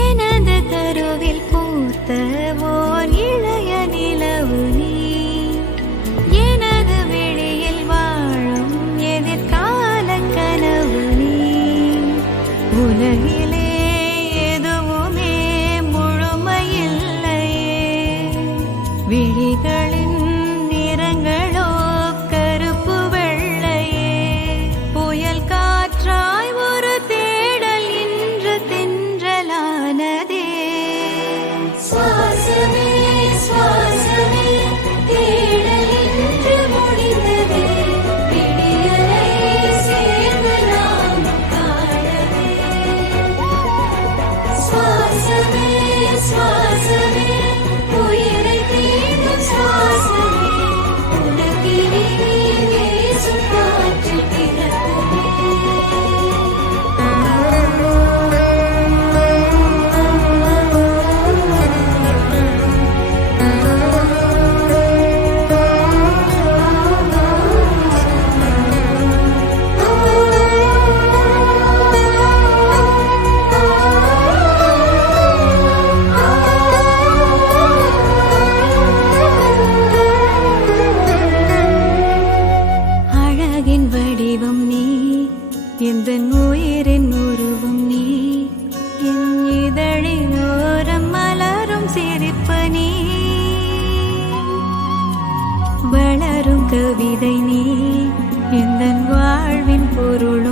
எனது கருவில் பூத்த ஓர் இளைய நிலவு நீ, எனது விழியில் வாழும் எதிர்கால கனவு நீ. உலகிலே எதுவுமே முழுமையில்லையே, விழிகளின் நிறங்களோ கருப்பு வெள்ளையே. புயல் காற்றாய் ஒரு தேடல் இன்று தென்றலானதே. சுவாசமே சுவாசமே தேடல் இன்று முடிந்ததே, விடியலை சேர்ந்து நாம் காணவே. சுவாசமே சுவாசமே உயிரை தேடும் சுவாசமே, உனக்கிலே வீசும் காற்று பிறக்குமே. அழகின் வடிவம் நீ, எந்தன் உயிரின் உருவம் நீ, என் இதழின் ஓரம் மலரும் சிரிப்பு நீ. வளரும் கவிதை நீ, எந்தன் வாழ்வின் பொருளும்